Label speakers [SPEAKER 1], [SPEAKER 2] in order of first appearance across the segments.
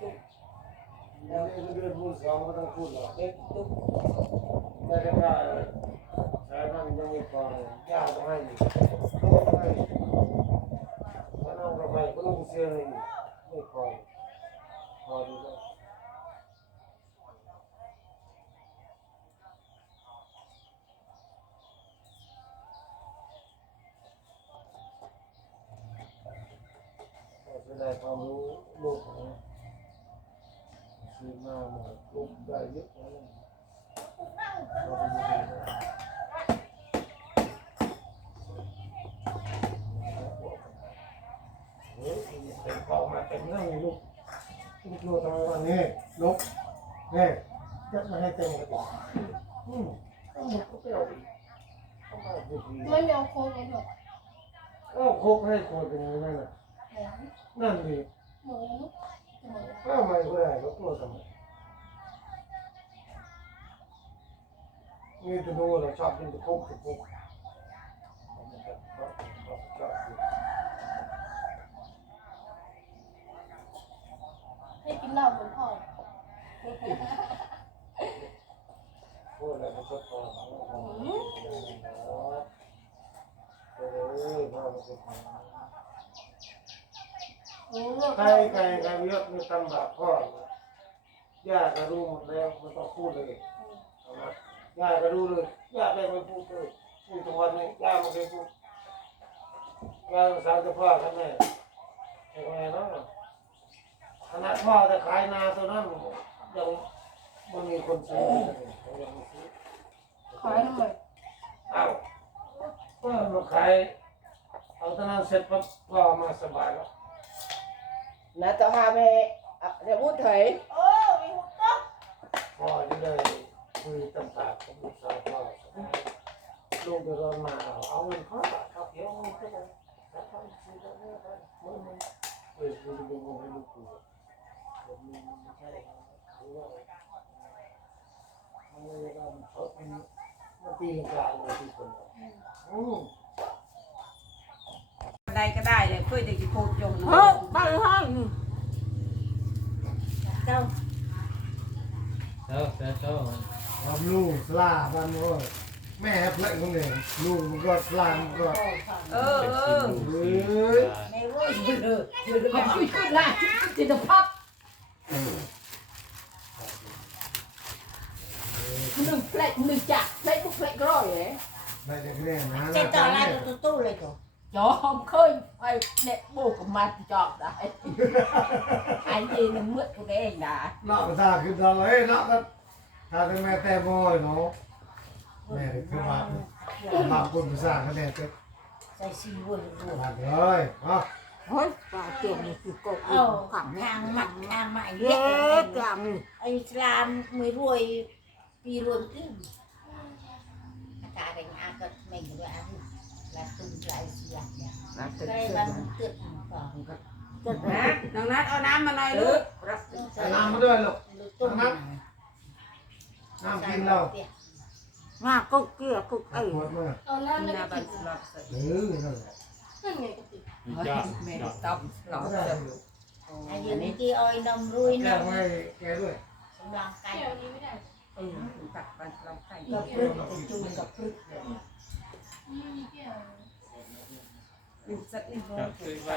[SPEAKER 1] จุก
[SPEAKER 2] แล้วเดือนมูลสองก็ต้องพูดหรอก
[SPEAKER 1] เด็กจุก
[SPEAKER 2] ได้ได้ได้ใช้ในยังไม่พอยากต้องให้ต้องให้ถ้านั่งกับไปก็ต้องเสียเลยไม่พอพอดูแล้วจะได้ความรู้โลกของ ซื้อมามดลูกได้เยอะแล้วเราไปดูเฮ้ยเป็นกองมาเต็มเรื่องเลยลูกลูกโลทำไมวันนี้ลูกเนี่ยจะมาให้เต็มกระบอกอืมก็หมดก็ไปเอาอีกเอามาดูดี
[SPEAKER 3] ไม่มีเอาโค้งเลยเถอะ
[SPEAKER 2] เอาโคกให้คนเป็นยังไงน่ะนั่นดิ
[SPEAKER 3] เหมือนเหมือน
[SPEAKER 2] ก็ไม่ก็ได้ก็ตัวทำไมนี่ตัวโน้เราชอบกินตะคุกตะคุกมันจะชอบชอบชอบกิน
[SPEAKER 3] ให้กินเหล้าเหมือนพ่อ
[SPEAKER 2] พูดอะไรก็ชอบฟังเออพ่อมันจะฟัง
[SPEAKER 3] รู้เรื่อง
[SPEAKER 2] ใครใครใครเลือกมีตำบาพ่อย่าก็รู้หมดแล้วมันต้องพูดเลยเอามาย่าก็รู้เลยย่าได้ไม่พูดเลยพูดทุกวันนี้ย่าไม่เคยพูดย่าภาษาจะพ่อกันแม่ใช่ไมเนาะขนาดพ่อจะขายนาตัวนั้นยังมันมีคนซื้อยังไม่ซื้อ
[SPEAKER 3] ขายทำไม
[SPEAKER 2] เอ้าก็มาขายเอาตอนนั้นเสร็จปั๊บพ่อมาสบายแล้ว
[SPEAKER 1] นะต่อหาแม่อะเดี๋ยวพูดเถย
[SPEAKER 3] โอ้มีหุบต๊อก
[SPEAKER 2] พ่อจะได้คุยต่างๆกับลูกสาวพ่อลูกจะร้อนมาเอาเอาเงินพ่อเอาเขียวเงินเข้าไปแล้วพ่อซื้อแล้วเนี่ยไปเมื่อมันเออซื้อเป็นเงินให้ลูกกูแบบนี้มันไม่ใช่คือว่ามันไม่ได้ว่ามันเขาเป็นมันตีลังกาเลยที่คนเราอืม
[SPEAKER 4] ใด ก็ได้เลยเพื่อจะกินโคตรยง
[SPEAKER 1] เฮ้ยไปห้อง
[SPEAKER 4] เจ้า
[SPEAKER 5] เจ้าเจ้าเจ้า
[SPEAKER 2] ความลูกสลาบ้านโอ้ยแม่เพลงคนหนึ่งลูกมันก็สลามันก็
[SPEAKER 4] เออเออ
[SPEAKER 2] เฮ้ย
[SPEAKER 4] ไม่รู้อยู่เลยอยู่เลยกันขึ้นละจิตพักหนึ่งเพลงหนึ่งจักเพลงทุกเพลงก็ร้อยเลย
[SPEAKER 2] ไม่ได้เรียนนะ
[SPEAKER 6] เจ็ดต่อไล่ตัวตู้เลยตัว
[SPEAKER 4] จอมเคยไปเน็ตโบกับมาจอบได้ไอ้ยีนึงมืดกูเองนะ
[SPEAKER 2] นอกภาษาคือตอนเลยนอกก็ถ้าเป็นแม่แต่บอยเนาะแม่คือบา ปบาปคนภาษาคะแนนก็
[SPEAKER 6] ใส่ซีวนรวม
[SPEAKER 2] บาปเลยเนาะ
[SPEAKER 1] เฮ้ยปลาเกี่ยวนี่คือกบ
[SPEAKER 6] เอา
[SPEAKER 1] ขัง
[SPEAKER 6] ทางหมักทางใหม่
[SPEAKER 1] เย็
[SPEAKER 6] เล็ก
[SPEAKER 1] ดจัง
[SPEAKER 6] ไอ้สลายปีรวนขึ้นอากาศแรงอาก็ไม่รู้ว่าลาตุ้มลายเสียเนี่ย
[SPEAKER 1] นะตึก
[SPEAKER 6] ใกล้
[SPEAKER 1] ตึก
[SPEAKER 6] เกิดก่อน
[SPEAKER 1] ตึก
[SPEAKER 4] นะน้องนัดเอาน้ำมาหน่อยลูก
[SPEAKER 2] ใส่น้ำมาด้วยลูก
[SPEAKER 6] ลูกตุ้ม
[SPEAKER 2] น้ำกินเรา
[SPEAKER 1] งากุกเกี่ยวกุก
[SPEAKER 2] ไอ้
[SPEAKER 1] ไอ้
[SPEAKER 2] หมดมา
[SPEAKER 3] เอาหน้าไม่
[SPEAKER 4] น้า
[SPEAKER 3] ได้
[SPEAKER 4] บั
[SPEAKER 3] กิ
[SPEAKER 4] น
[SPEAKER 3] น
[SPEAKER 4] สลับ
[SPEAKER 2] เออนั่นแหละ
[SPEAKER 3] นั่นไงกะติ
[SPEAKER 5] จ้า
[SPEAKER 4] เมนตับหลอด
[SPEAKER 2] ได้ม
[SPEAKER 6] ไอ้ยืนที่อ้อยนมรุยนม
[SPEAKER 2] แกด้วย
[SPEAKER 6] สำลังไก่
[SPEAKER 3] แก้วนี้ไม่ได้
[SPEAKER 4] เออตักบันสลับไข่
[SPEAKER 6] กับพรึกจูนกับพรึก
[SPEAKER 3] นี่มีแก้ว
[SPEAKER 4] อีกสักอีกโบ
[SPEAKER 5] จ้าคือบ้า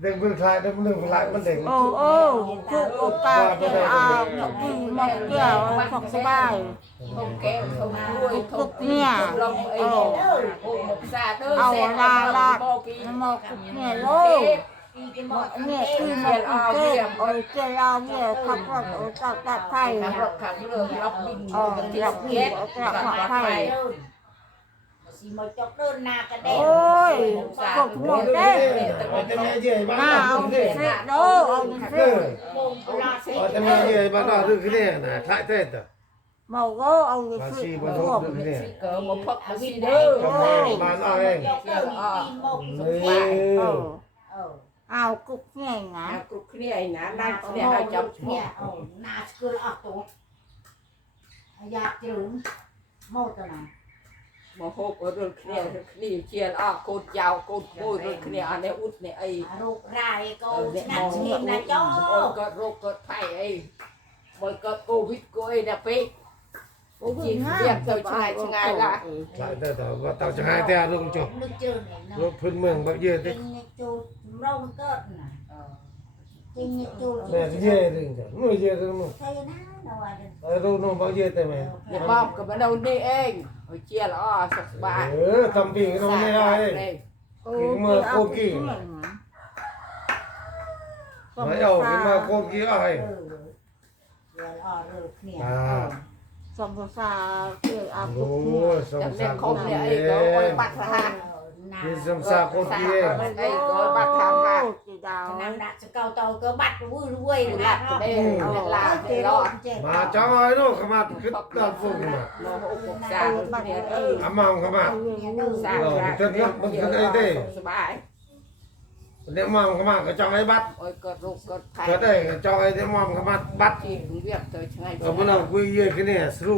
[SPEAKER 4] เด็กน้องที่พ่อแม่เนี่ย
[SPEAKER 6] ไอ้เด็กนี่ก็คล้ายว่าเขาเอาปุยออกไปโพนค่ะอะสงสัยคือคล้ายเองหมอแม่เว้ยยืนวางตัวฟองยืนตัวน้องฟองยืนเป็นมือบ้านเตี้ยเอ้ยคุณปอ
[SPEAKER 2] เออว่ามันจองเย็นสิตอนเราจะผ่าน
[SPEAKER 6] โอ้
[SPEAKER 2] เด็กมือคลายเด็กมือคลายมันเด็ก
[SPEAKER 1] โอ้โอ้คือโอกาสที่เอาที่มองเกี่ยวสกสบาย
[SPEAKER 4] không kéo không đuôi không
[SPEAKER 1] Nè.
[SPEAKER 4] không lông ấy
[SPEAKER 1] Ờ.
[SPEAKER 4] đâu một xa đơ
[SPEAKER 1] Ờ,
[SPEAKER 4] xe
[SPEAKER 1] là- là-
[SPEAKER 4] bao kỳ
[SPEAKER 1] มองเนี่ยโอ้เนี่ยคือมองเก็บโอ้เจ้าเราเนี่ยขับรถโอ้จับจับไทย
[SPEAKER 4] ขับรถขับเรือล็อกบิน
[SPEAKER 1] Ờ, lọc bình,
[SPEAKER 4] ghét
[SPEAKER 1] lọc
[SPEAKER 4] lọc
[SPEAKER 1] lọc
[SPEAKER 4] lọc
[SPEAKER 1] hay.
[SPEAKER 4] hay
[SPEAKER 5] สีมาจอกเดินนากันแด
[SPEAKER 1] โอ้ย
[SPEAKER 4] xa
[SPEAKER 1] กดหัว
[SPEAKER 2] เด็
[SPEAKER 1] เด้
[SPEAKER 2] กแต่แม่เย่บ้าน
[SPEAKER 1] หน้า
[SPEAKER 2] เรา
[SPEAKER 1] เอา
[SPEAKER 2] เด็ก
[SPEAKER 1] สิโดเอา
[SPEAKER 2] เอ
[SPEAKER 1] สิ
[SPEAKER 2] อ
[SPEAKER 5] มงปลาเส
[SPEAKER 2] แต่แม่เย่บ้านเราดูขึ้นเนี่ยนะคลายเต้นอะ
[SPEAKER 1] มองก็เอาสิ
[SPEAKER 2] มาชี
[SPEAKER 1] ร
[SPEAKER 2] มาดู
[SPEAKER 1] วม
[SPEAKER 2] ดูขึ้นเนี่ย
[SPEAKER 4] cỡ một phật mà đi
[SPEAKER 2] กำ
[SPEAKER 4] đơ
[SPEAKER 2] แพงบ้านเราเอง
[SPEAKER 5] จอกเดินตีมง
[SPEAKER 2] เอ
[SPEAKER 1] เอ
[SPEAKER 2] อ
[SPEAKER 1] อเอากุกเนี่ยนะ
[SPEAKER 4] à cục kia này nè đang kia hai chấm
[SPEAKER 5] เนี่ยเอานาสกุ ลออกตัวอยากจะรู้โมตัวนั้น
[SPEAKER 4] mà hộp ở rồi kia kia chia à cột dao cột bôi rồi kia anh ấy út này ấy
[SPEAKER 5] รูปรายก็
[SPEAKER 4] Ờ,
[SPEAKER 5] นักชิมนะจ้อ
[SPEAKER 4] ôi cột rô cột phải ấy bởi cột covid của ấy là phê
[SPEAKER 1] โอ้ย
[SPEAKER 4] chỉ
[SPEAKER 1] ง่า
[SPEAKER 4] việc rồi ngày ngày là
[SPEAKER 2] คลายเต้นแต่ว่าเต่าจะหายแต่ลงจุด
[SPEAKER 5] นึกเจอเนี่ย
[SPEAKER 2] รถพื้นเมืองบักเย่
[SPEAKER 5] จ
[SPEAKER 2] ติ
[SPEAKER 5] ริงจูเราเกิดนะจริงจู
[SPEAKER 2] แม่เย่ดึงจ้ะนู่นเย่ดึงนู่น
[SPEAKER 5] ใช่นะเราว่า
[SPEAKER 2] ไอ้รูนู่นบักเย่แต่แม่
[SPEAKER 4] để bom cái bắt đầu đi anh rồi chia là à sắp
[SPEAKER 2] เอ
[SPEAKER 4] bài
[SPEAKER 2] อทำปีก น้องไม่ได้
[SPEAKER 4] đây
[SPEAKER 1] โอ้ยเอากุกเนี่ยนะ
[SPEAKER 2] ไม่เอาที่มาโคกี้ไอ้
[SPEAKER 5] เออเดี๋ยวอ่อเลิกเนี่ย
[SPEAKER 2] อ่า
[SPEAKER 1] สมภาษาคือเอากุ
[SPEAKER 2] โอ้
[SPEAKER 1] กเนี่ย
[SPEAKER 2] สง
[SPEAKER 4] Chẳng
[SPEAKER 2] สาร
[SPEAKER 4] nên
[SPEAKER 2] คน
[SPEAKER 4] không
[SPEAKER 2] นี้
[SPEAKER 4] để ấy có ôi bắt là hàng
[SPEAKER 2] ที่สงสารคนนี้
[SPEAKER 4] đây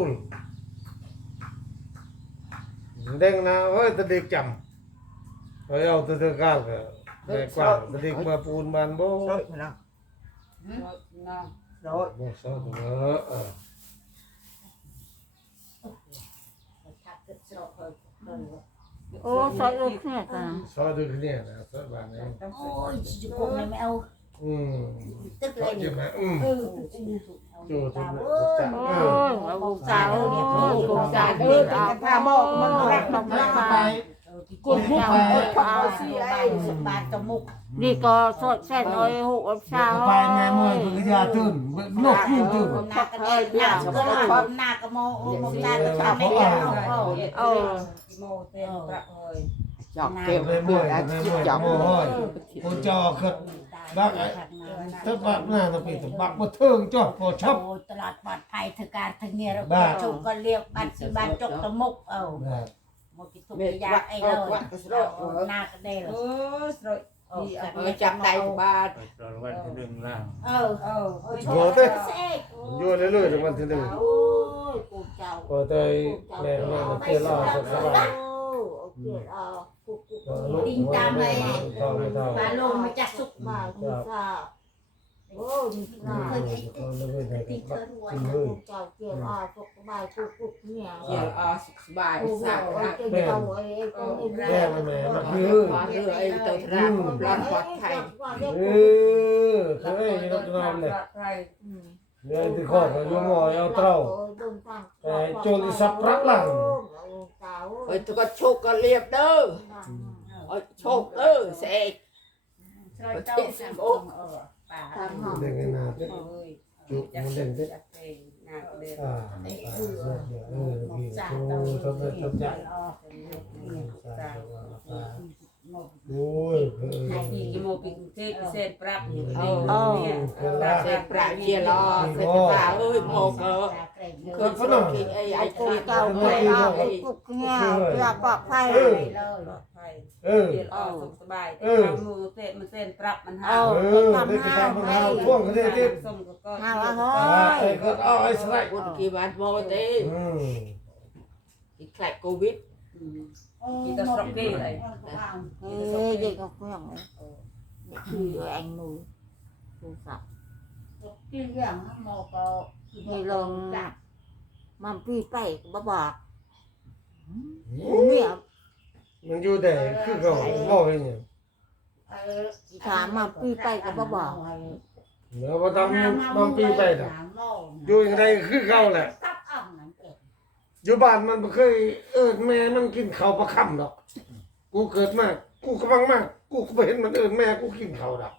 [SPEAKER 4] có bắt hàng hàng
[SPEAKER 1] จีดาว
[SPEAKER 5] นำดักสเกาโตก็บัดวุ้ยวุ้ย
[SPEAKER 4] Thì
[SPEAKER 5] เลย
[SPEAKER 4] lặt ở đây là để lo
[SPEAKER 2] มาจ้าไอ้นู่นขมาขึ้นตามฟุ้งมา
[SPEAKER 4] nó hộp một xa rồi kia ừ
[SPEAKER 2] อามังขมา
[SPEAKER 4] xa
[SPEAKER 2] Rồi,
[SPEAKER 4] ra
[SPEAKER 2] chân lắm, mình cứ đây đi.
[SPEAKER 4] sắp bài
[SPEAKER 2] เนี่ยมังขมาก็จ้องไอ้บัตร
[SPEAKER 4] ôi cột rô cột
[SPEAKER 2] ก็
[SPEAKER 4] phải
[SPEAKER 2] ได้จ้องไอ้เนี่ยมังขมาบัตร
[SPEAKER 4] chỉ cũng việc tới ngày
[SPEAKER 2] ก็มันเอาคุยเยอะขึ้นเนี่ยสรุลเด้งนะเฮ้ยตะเด็กจำเฮ้ยเอาตะเด็กก้าวก็ได้กว่าตะเด็กมาปูนบานโบ
[SPEAKER 4] nó
[SPEAKER 2] โบสอดเออเออ
[SPEAKER 1] โอ้ใส่ลูกเนี่ยกัน
[SPEAKER 2] สอดดูขึ้นเนี่ยนะสอดบานเอง
[SPEAKER 5] โอ้ยจุกงไม่เอา
[SPEAKER 2] อืม
[SPEAKER 5] ตึกเล
[SPEAKER 2] เขา
[SPEAKER 5] ย
[SPEAKER 2] จะมาอืม
[SPEAKER 5] เออ
[SPEAKER 2] จูจุด
[SPEAKER 5] เออ
[SPEAKER 2] จับ
[SPEAKER 1] โอ้
[SPEAKER 2] เออย
[SPEAKER 1] เอากุกสาวโอ้ยกุกสาวเออเอาผ้าโมกมันรักสมภาษา
[SPEAKER 5] กุดมุกเอาสิไอ้สบายตมุก
[SPEAKER 1] นี่ก็สดแซ่น้อยหกอับชา
[SPEAKER 2] ไปแม่มวยคือยาตื่นนกขึ้นตื่น
[SPEAKER 5] นากระเด็นนาสก็พร้อมนากระโมโอ้มตาตะชาไม่เอาเอา
[SPEAKER 1] เออ
[SPEAKER 4] chọc kêu
[SPEAKER 2] แม่มวย
[SPEAKER 4] đã
[SPEAKER 2] แม่ม
[SPEAKER 4] chịu
[SPEAKER 2] วย
[SPEAKER 4] chọc
[SPEAKER 2] โอ้ยคนจอขึ้นบักไอ้ถ้าบักหน้าตะปีตบักบ่เทิงจ้อพอชับ
[SPEAKER 5] โอ้ตลาดปลอดภัยถือการถึงเนี่ยเราชุกก็เรียกบัตรสิบัตรจกตะมุกเอา
[SPEAKER 2] นะ
[SPEAKER 5] หมดที่ทุกอย่างไอ้เลยนากระเด็น
[SPEAKER 4] Ờ, chặt tay của ba
[SPEAKER 3] ตอนวันที่หนึ่งล่าง
[SPEAKER 5] เออเออ
[SPEAKER 2] บ่เต้อยู่เรื่อยๆถึงวันที่หนึ่ง
[SPEAKER 1] โอ้ยกูเจ้า
[SPEAKER 2] พอเตยแม่มาเกี่ยวล่าสักสบาย
[SPEAKER 1] โอ้เกลียดเอากุกกุก
[SPEAKER 5] ติงตามไป
[SPEAKER 2] เท่าไม่เท่า
[SPEAKER 5] ปลาลงมาจากสุก
[SPEAKER 1] มาคุณสาว โอ้ยมีหน้า
[SPEAKER 2] เคยไอ้ติ
[SPEAKER 5] ติง
[SPEAKER 2] ด
[SPEAKER 5] เคิร์นหัว
[SPEAKER 2] เลย
[SPEAKER 1] กูเจ้าเกลียดเอากุกบายกุกกุกเนี่ย
[SPEAKER 4] chia à bài
[SPEAKER 1] กูว่า
[SPEAKER 4] sao
[SPEAKER 1] โอ้ย
[SPEAKER 4] ra
[SPEAKER 1] เจ้าเจ้าไอ้ไอ้ไอ้
[SPEAKER 2] แม่แม่มาคือ
[SPEAKER 4] Hóa đưa ấy tới ra loan thoát thầy
[SPEAKER 2] เออเคยมีรถนำเลยเนี่ยที่ขอดอยู่หมอเอาเต้าแต่โจรสับรักหลัง
[SPEAKER 4] ôi tôi có chụp có liệp đâu ôi chụp ơ sẽ
[SPEAKER 2] เด้ งหน้าจุกมันเด้งเด้อ่าเออมีโอ้ทำไมทำใจโอ้ยเออ
[SPEAKER 4] sẽ bạc chia lo sẽ bà ơi một cỡ cỡ phân đồng thì ấy ấy
[SPEAKER 1] กู
[SPEAKER 4] thì
[SPEAKER 1] เจ้า
[SPEAKER 4] tao
[SPEAKER 1] เกลีย
[SPEAKER 4] người
[SPEAKER 1] ดเอา
[SPEAKER 4] ấy
[SPEAKER 1] กุกเนี่ยเพื่อปลอดภัย
[SPEAKER 2] เออ
[SPEAKER 6] เออสบายเอามือเตะมันเส้นปรับมันหา
[SPEAKER 1] เอา
[SPEAKER 2] เออ
[SPEAKER 1] ทำห้า
[SPEAKER 2] ทำมัน
[SPEAKER 1] ให้
[SPEAKER 2] ท่วงกันได้ที่
[SPEAKER 6] สมก็ก็
[SPEAKER 1] ห้าละเฮ้
[SPEAKER 2] อ่ายไอ้ก็เอาไอ้สไลด์
[SPEAKER 4] một kỳ bán vô thế
[SPEAKER 2] อืม
[SPEAKER 4] thì lại covid
[SPEAKER 6] กีตาสตรอกเก้อะไร
[SPEAKER 1] เอ้ยเด็กก็เพื่อนเลย คือ anh nuôi กูสับ
[SPEAKER 5] ที่เรื่องโมก็
[SPEAKER 1] มีลงมันปีไปก็บอกเนี่ย
[SPEAKER 2] มันอยู่แต่คือเขาบอกให้เนี่ย
[SPEAKER 5] ถามมาปีไปก็บ่บอก
[SPEAKER 2] เดี๋ยวมาทำบางปีไปน่ะอยู่ยังไงคือเก่าแหละ
[SPEAKER 4] กับอ่องนั่นเอง
[SPEAKER 2] อยู่บ้านมันบ่เคยเอิ้นแม่มันกินข้าวประค่ำดอก กูเกิดมากูก็บังมาก กูก็บ่เห็นมันเอิ้นแม่กูกินข้าวดอก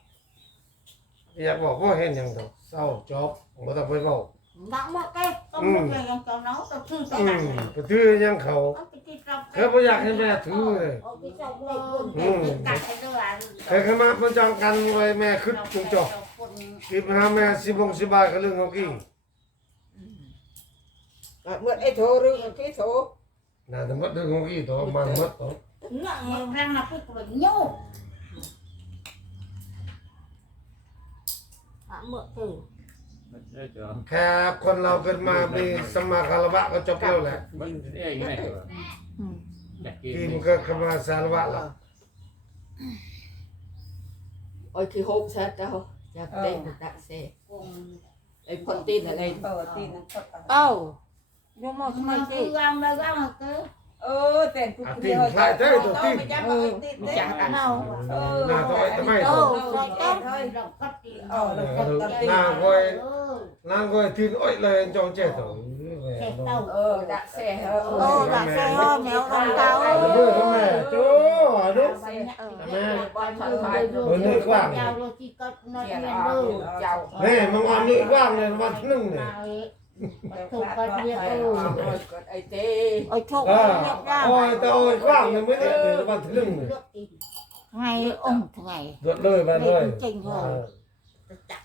[SPEAKER 2] อยากบอกว่าเห็นหยังดอกเศร้าจบบ่ต้องไปเว้า
[SPEAKER 5] บักบ่เก้ต้องบ่เก้ยังต้องเนาต้องชื่อต้อ
[SPEAKER 2] อื
[SPEAKER 5] งนั่น
[SPEAKER 2] มก็ถือยังเขา
[SPEAKER 5] เอาไปกินกับ
[SPEAKER 2] เขาบ่อยากให้แม่ถือเลย
[SPEAKER 5] เอาไปส่งเลยคุณกัดให้ด้วย
[SPEAKER 2] ใครเข้ามาประจังกันไว้แม่คึดจุงจอกกินไปหาแม่สิบงสิบายก็เรื่องของกี้
[SPEAKER 7] เมื่อไอ้โทรหรือที่โทร
[SPEAKER 2] น่าจะหมดเรื่องของกี้ตัวมันหมดตัว
[SPEAKER 5] เนาะมันรังน่ะปึ๊กเลยโย่อะเมื่อตื่น
[SPEAKER 3] มันได้จอ
[SPEAKER 2] แค่คนเราเกิดมามีสมมาคารวะก็จบแล้วแหละ
[SPEAKER 3] มันเอ้ยไม่ตัวอยากกิน
[SPEAKER 2] กี้มันก็เข้ามาสารวะละ
[SPEAKER 1] โอ้ยคือโฮกชัดเจ้าอยากเต้นดักเซ่ไอ้คนตีนอะไร
[SPEAKER 6] เปิดตีนนะ
[SPEAKER 5] เอ้าโยมทำไม
[SPEAKER 4] มัน
[SPEAKER 5] สิ
[SPEAKER 4] คือวางเลยว่างคือ
[SPEAKER 6] เออแต่งกู
[SPEAKER 2] อา
[SPEAKER 6] เดี
[SPEAKER 2] ตี
[SPEAKER 6] ย
[SPEAKER 2] น
[SPEAKER 6] ว
[SPEAKER 2] คลายเท่ตัวตีน
[SPEAKER 6] เออไม่จังกัน
[SPEAKER 5] เนา
[SPEAKER 2] น่าต้องไอ้ทำไม
[SPEAKER 5] เอ
[SPEAKER 2] ตัว
[SPEAKER 5] อใส่ต้น
[SPEAKER 4] เฮ้ยเราก็ตี
[SPEAKER 6] เออแล้วก็ตัดตี
[SPEAKER 2] น่าก้อยน่าก้อยตีนอ้อยเลยจองเจ๊ตัว
[SPEAKER 4] เสร็จเต้า
[SPEAKER 1] เออดักเซ่เออ
[SPEAKER 5] โอ้ดักแซ่ ฮอแมวรองเท้า
[SPEAKER 2] เมื่อเขาแม่โจ้ดู
[SPEAKER 5] เออ
[SPEAKER 1] บอลผ่านไป
[SPEAKER 4] เจ้าโรจิก็นอน
[SPEAKER 1] เขียน
[SPEAKER 4] เรียน
[SPEAKER 1] เอา
[SPEAKER 4] ดู
[SPEAKER 1] เจ้า
[SPEAKER 2] แม่มังอ่อนนี่ว่างเลยวันที่หนึ่งเนี่ย
[SPEAKER 4] ถูกกันเรียน
[SPEAKER 1] ไอ้
[SPEAKER 4] ดู
[SPEAKER 1] ไอ้เต้
[SPEAKER 5] โอ้ยโชค
[SPEAKER 2] อ่า
[SPEAKER 5] เรียกได้
[SPEAKER 2] โอ้ยแต่โอ้ยกว้างเลยไม่ได้เลยวันที่หนึ่งเลย
[SPEAKER 5] ไงองค์ไง
[SPEAKER 2] รถเลยมาเลย
[SPEAKER 5] จริงเหรอ
[SPEAKER 4] จับ